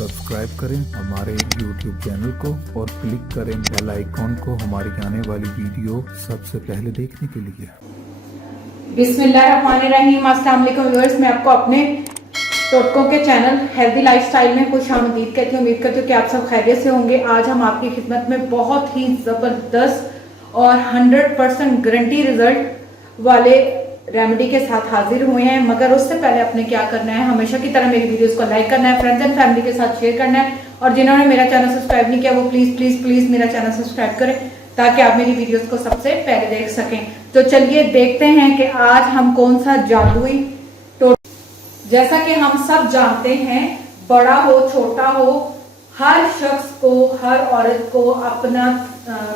Subscribe करें हमारे YouTube channel को और क्लिक करें बेल आइकॉन को हमारी आने वाली वीडियो सबसे पहले देखने के लिए। बिस्मिल्लाहिर्रहमानिर्रहीम। अस्सलाम वालेकुम व्यूअर्स, मैं आपको अपने टोटकों के चैनल हेल्दी लाइफस्टाइल में खुशामदीद कहती हूँ। उम्मीद करती हूँ कि आप सब खैरियत से होंगे। आज हम आपकी खिदमत में बहुत ही ज़बरदस्त और 100% गारंटी रिजल्ट वाले रेमेडी के साथ हाजिर हुए हैं। मगर उससे पहले आपने क्या करना है, हमेशा की तरह मेरी वीडियोस को लाइक करना है, फ्रेंड्स एंड फैमिली के साथ शेयर करना है, और जिन्होंने मेरा चैनल सब्सक्राइब नहीं किया वो प्लीज प्लीज प्लीज मेरा चैनल सब्सक्राइब करें ताकि आप मेरी वीडियोस को सबसे पहले देख सकें। तो चलिए देखते हैं कि आज हम कौन सा जादुई जैसा कि हम सब जानते हैं, बड़ा हो छोटा हो, हर शख्स को, हर औरत को अपना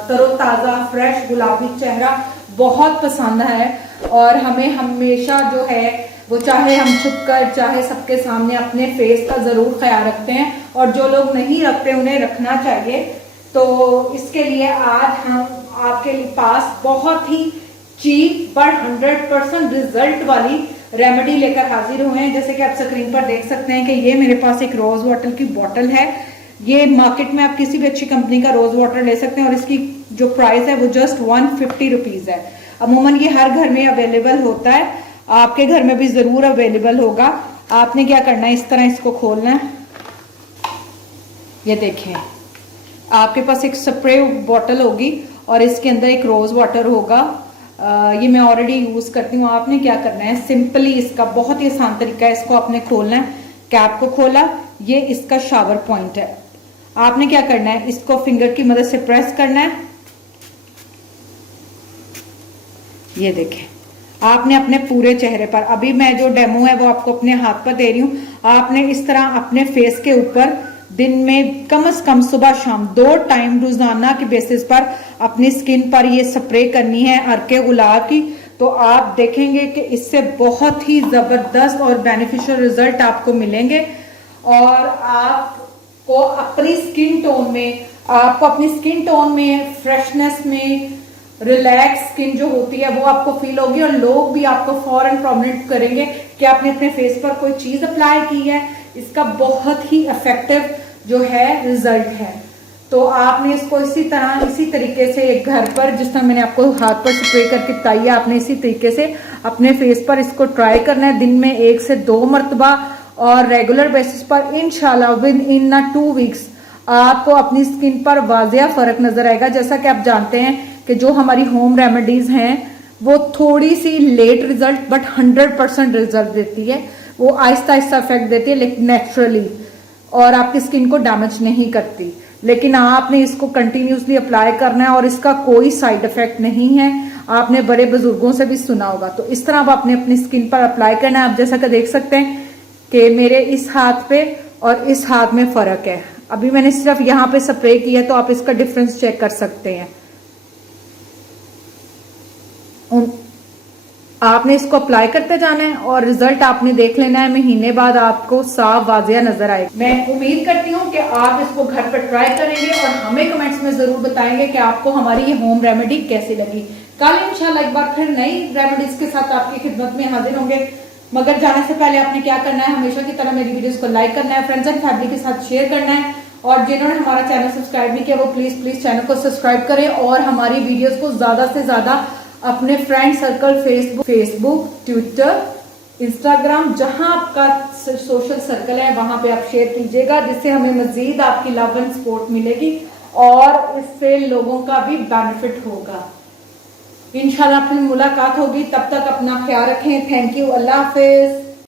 तरोताजा फ्रेश गुलाबी चेहरा बहुत पसंद है। और हमें हमेशा जो है वो, चाहे हम छुपकर चाहे सबके सामने, अपने फेस का जरूर ख्याल रखते हैं, और जो लोग नहीं रखते उन्हें रखना चाहिए। तो इसके लिए आज हम आपके पास बहुत ही चीप बट 100% रिजल्ट वाली रेमेडी लेकर हाजिर हुए हैं। जैसे कि आप स्क्रीन पर देख सकते हैं कि ये मेरे पास एक रोज वाटर की बोतल है। ये मार्केट में आप किसी भी अच्छी कंपनी का रोज वाटर ले सकते हैं और इसकी जो प्राइस है वो जस्ट 150 रुपीज है। अमूमन ये हर घर में अवेलेबल होता है, आपके घर में भी जरूर अवेलेबल होगा। आपने क्या करना है, इस तरह इसको खोलना है। ये देखें, आपके पास एक स्प्रे बॉटल होगी और इसके अंदर एक रोज वाटर होगा। ये मैं ऑलरेडी यूज करती हूँ। आपने क्या करना है, सिंपली इसका बहुत ही आसान तरीका है, इसको आपने खोलना है। कैप को खोला, ये इसका शावर पॉइंट है। आपने क्या करना है, इसको फिंगर की मदद से प्रेस करना है। ये देखें, आपने अपने पूरे चेहरे पर, अभी मैं जो डेमो है वो आपको अपने हाथ पर दे रही हूँ, आपने इस तरह अपने फेस के ऊपर दिन में कम से कम सुबह शाम 2 टाइम रोजाना की बेसिस पर अपनी स्किन पर ये स्प्रे करनी है अर्के गुलाब की। तो आप देखेंगे कि इससे बहुत ही जबरदस्त और बेनिफिशियल रिजल्ट आपको मिलेंगे। और आपको अपनी स्किन टोन में, फ्रेशनेस में, रिलैक्स स्किन जो होती है वो आपको फील होगी, और लोग भी आपको फौरन कमेंट करेंगे कि आपने अपने फेस पर कोई चीज अप्लाई की है। इसका बहुत ही इफेक्टिव जो है रिजल्ट है। तो आपने इसको इसी तरीके से एक घर पर, जिस तरह मैंने आपको हाथ पर स्प्रे करके बताई है, आपने इसी तरीके से अपने फेस पर इसको ट्राई करना है दिन में 1 से 2 मरतबा, और रेगुलर बेसिस पर इंशाल्लाह विद इन 2 वीक्स आपको अपनी स्किन पर वाजिया फर्क नजर आएगा। जैसा कि आप जानते हैं कि जो हमारी होम रेमेडीज हैं वो थोड़ी सी लेट रिजल्ट बट 100% रिजल्ट देती है। वो आहिस्ता आहिस्ता इफेक्ट देती है लेकिन नेचुरली, और आपकी स्किन को डैमेज नहीं करती। लेकिन आपने इसको कंटिन्यूसली अप्लाई करना है और इसका कोई साइड इफेक्ट नहीं है। आपने बड़े बुजुर्गों से भी सुना होगा। तो इस तरह आपने अपनी स्किन पर अप्लाई करना है। आप जैसा कि देख सकते हैं कि मेरे इस हाथ पे और इस हाथ में फर्क है। अभी मैंने सिर्फ यहाँ पे स्प्रे किया, तो आप इसका डिफरेंस चेक कर सकते हैं। आपने इसको अप्लाई करते जाना है और रिजल्ट आपने देख लेना है। महीने बाद आपको साफ वाजिया नजर आएगा। मैं उम्मीद करती हूँ कि आप इसको घर पर ट्राई करेंगे और हमें कमेंट्स में जरूर बताएंगे कि आपको हमारी ये होम रेमेडी कैसी लगी। कल इंशाल्लाह एक बार फिर नई रेमेडीज के साथ आपकी खिदमत में हाजिर होंगे। मगर जाने से पहले आपने क्या करना है, हमेशा की तरह मेरी वीडियोस को लाइक करना है, फ्रेंड्स एंड फैमिली के साथ शेयर करना है, और जिन्होंने हमारा चैनल सब्सक्राइब नहीं किया वो प्लीज प्लीज चैनल को सब्सक्राइब करें, और हमारी वीडियोस को ज्यादा से ज्यादा अपने friend circle, Facebook, Twitter, Instagram, जहां आपका सोशल सर्कल है वहां पे आप शेयर कीजिएगा, जिससे हमें मजीद आपकी लव एंड सपोर्ट मिलेगी और इससे लोगों का भी बेनिफिट होगा। इंशाल्लाह फिर मुलाकात होगी। तब तक अपना ख्याल रखें। Thank you. Allah Hafiz.